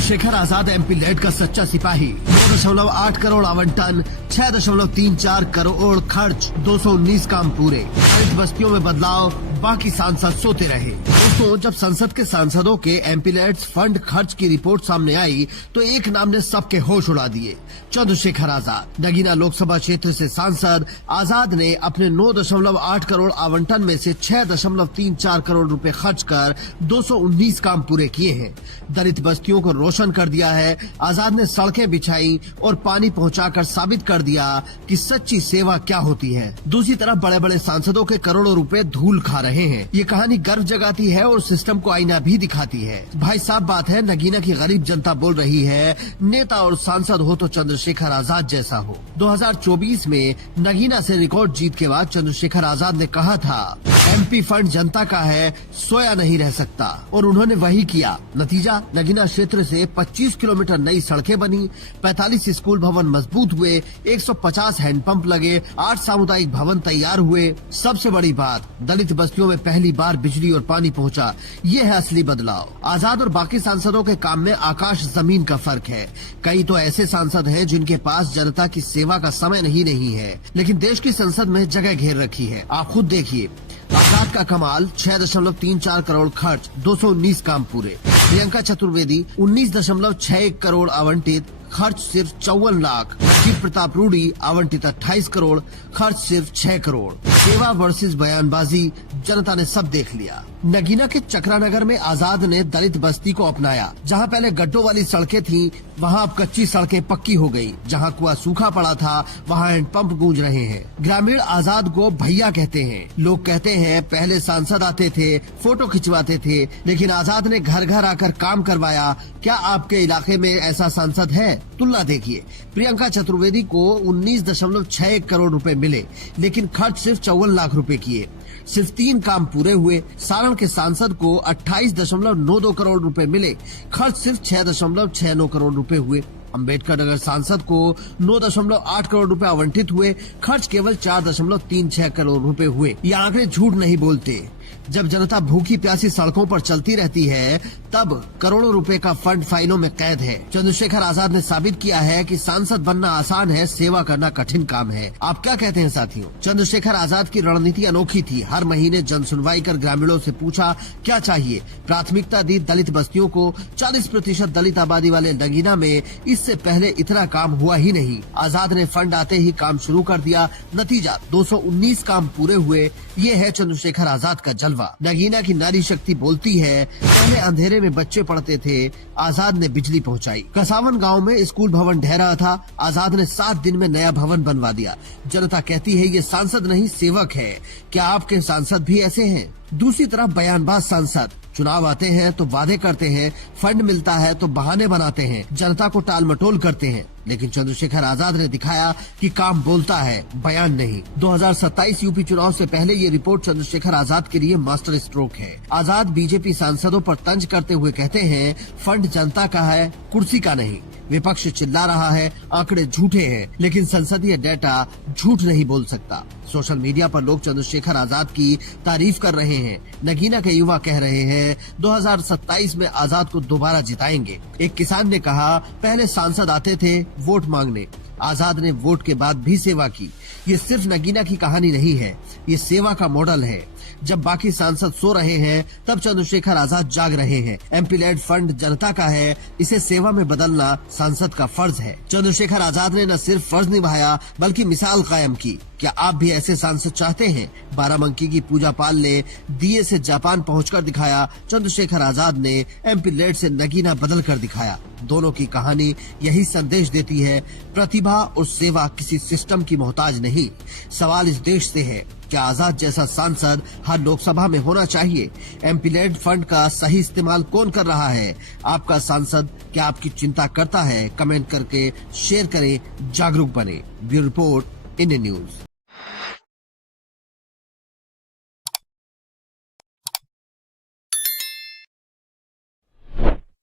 Chandrashekhar Azad MP lead का सच्चा सिपाही। 9.8 करोड़ आवंटन, 6.34 करोड़ खर्च, 219 काम पूरे। दलित बस्तियों में बदलाव, बाकी सांसद सोते रहे। दोस्तों, जब संसद के सांसदों के एमपी लेड्स फंड खर्च की रिपोर्ट सामने आई तो एक नाम ने सबके होश उड़ा दिए, चंद्रशेखर आजाद। नगीना लोकसभा क्षेत्र से सांसद आजाद ने अपने 9.8 करोड़ आवंटन में से 6.34 करोड़ रुपए खर्च कर 219 काम पूरे किए हैं। दलित बस्तियों को रोशन कर दिया है। आजाद ने सड़कें बिछाई और पानी पहुंचाकर साबित कर दिया कि सच्ची सेवा क्या होती है। दूसरी तरफ बड़े बड़े सांसदों के करोड़ों रुपए धूल खा रहे हैं। ये कहानी गर्व जगाती है और सिस्टम को आईना भी दिखाती है। भाई साहब, बात है नगीना की गरीब जनता बोल रही है, नेता और सांसद हो तो चंद्रशेखर आजाद जैसा हो। 2024 में नगीना से रिकॉर्ड जीत के बाद चंद्रशेखर आजाद ने कहा था, एमपी फंड जनता का है, सोया नहीं रह सकता, और उन्होंने वही किया। नतीजा, नगीना क्षेत्र से 25 किलोमीटर नई सड़कें बनी, 45 स्कूल भवन मजबूत हुए, 150 हैंडपंप लगे, 8 सामुदायिक भवन तैयार हुए। सबसे बड़ी बात, दलित बस्तियों में पहली बार बिजली और पानी पहुंचा। ये है असली बदलाव। आजाद और बाकी सांसदों के काम में आकाश जमीन का फर्क है। कई तो ऐसे सांसद हैं जिनके पास जनता की सेवा का समय नहीं है, लेकिन देश की संसद में जगह घेर रखी है। आप खुद देखिए, आजाद का कमाल, 6.34 करोड़ खर्च, 219 काम पूरे। प्रियंका चतुर्वेदी 19.61 करोड़ आवंटित, खर्च सिर्फ 54 लाख। राजीव प्रताप रूडी आवंटित 28 करोड़, खर्च सिर्फ 6 करोड़। सेवा वर्सेस बयानबाजी, जनता ने सब देख लिया। नगीना के चक्रानगर में आजाद ने दलित बस्ती को अपनाया। जहां पहले गड्ढों वाली सड़कें थीं, वहां अब कच्ची सड़कें पक्की हो गई। जहां कुआं सूखा पड़ा था, वहां हैंडपंप गूंज रहे हैं। ग्रामीण आजाद को भैया कहते हैं। लोग कहते हैं पहले सांसद आते थे, फोटो खिंचवाते थे, लेकिन आजाद ने घर घर आकर काम करवाया। क्या आपके इलाके में ऐसा सांसद है? तुलना देखिए, प्रियंका चतुर्वेदी को 19.61 करोड़ रुपए मिले, लेकिन खर्च सिर्फ 54 लाख रुपए किए। सिर्फ 3 काम पूरे हुए। सारण के सांसद को 28.92 करोड़ रुपए मिले, खर्च सिर्फ 6.69 करोड़ रुपए हुए। अम्बेडकर नगर सांसद को 9.8 करोड़ रुपए आवंटित हुए, खर्च केवल 4.36 करोड़ रुपए हुए। ये आंकड़े झूठ नहीं बोलते। जब जनता भूखी प्यासी सड़कों पर चलती रहती है, तब करोड़ों रुपए का फंड फाइलों में कैद है। चंद्रशेखर आजाद ने साबित किया है कि सांसद बनना आसान है, सेवा करना कठिन काम है। आप क्या कहते हैं साथियों? चंद्रशेखर आजाद की रणनीति अनोखी थी। हर महीने जन सुनवाई कर ग्रामीणों से पूछा क्या चाहिए, प्राथमिकता दी दलित बस्तियों को। 40% दलित आबादी वाले नगीना में इससे पहले इतना काम हुआ ही नहीं। आजाद ने फंड आते ही काम शुरू कर दिया। नतीजा, 219 काम पूरे हुए। ये है चंद्रशेखर आजाद का जलवा। नगीना की नारी शक्ति बोलती है, पहले अंधेरे में बच्चे पढ़ते थे, आजाद ने बिजली पहुंचाई। कसावन गांव में स्कूल भवन ढह रहा था, आजाद ने 7 दिन में नया भवन बनवा दिया। जनता कहती है ये सांसद नहीं सेवक है। क्या आपके सांसद भी ऐसे हैं? दूसरी तरफ बयानबाज सांसद, चुनाव आते हैं तो वादे करते हैं, फंड मिलता है तो बहाने बनाते हैं, जनता को टाल मटोल करते हैं। लेकिन चंद्रशेखर आजाद ने दिखाया कि काम बोलता है, बयान नहीं। 2027 यूपी चुनाव से पहले ये रिपोर्ट चंद्रशेखर आजाद के लिए मास्टर स्ट्रोक है। आजाद बीजेपी सांसदों पर तंज करते हुए कहते हैं, फंड जनता का है, कुर्सी का नहीं। विपक्ष चिल्ला रहा है, आंकड़े झूठे हैं, लेकिन संसदीय डेटा झूठ नहीं बोल सकता। सोशल मीडिया पर लोग चंद्रशेखर आजाद की तारीफ कर रहे हैं। नगीना के युवा कह रहे हैं 2027 में आजाद को दोबारा जिताएंगे। एक किसान ने कहा, पहले सांसद आते थे वोट मांगने, आजाद ने वोट के बाद भी सेवा की। ये सिर्फ नगीना की कहानी नहीं है, ये सेवा का मॉडल है। जब बाकी सांसद सो रहे हैं, तब चंद्रशेखर आजाद जाग रहे हैं। एमपी लेड फंड जनता का है, इसे सेवा में बदलना सांसद का फर्ज है। चंद्रशेखर आजाद ने न सिर्फ फर्ज निभाया, बल्कि मिसाल कायम की। क्या आप भी ऐसे सांसद चाहते हैं? बाराबंकी की पूजा पाल ने दिए से जापान पहुंचकर दिखाया, चंद्रशेखर आजाद ने एमपी लेड से नगीना बदल कर दिखाया। दोनों की कहानी यही संदेश देती है, प्रतिभा और सेवा किसी सिस्टम की मोहताज नहीं। सवाल इस देश से है, क्या आजाद जैसा सांसद हर लोकसभा में होना चाहिए? एमपी लेड फंड का सही इस्तेमाल कौन कर रहा है? आपका सांसद क्या आपकी चिंता करता है? कमेंट करके शेयर करें, जागरूक बने। Bureau report, Indian news.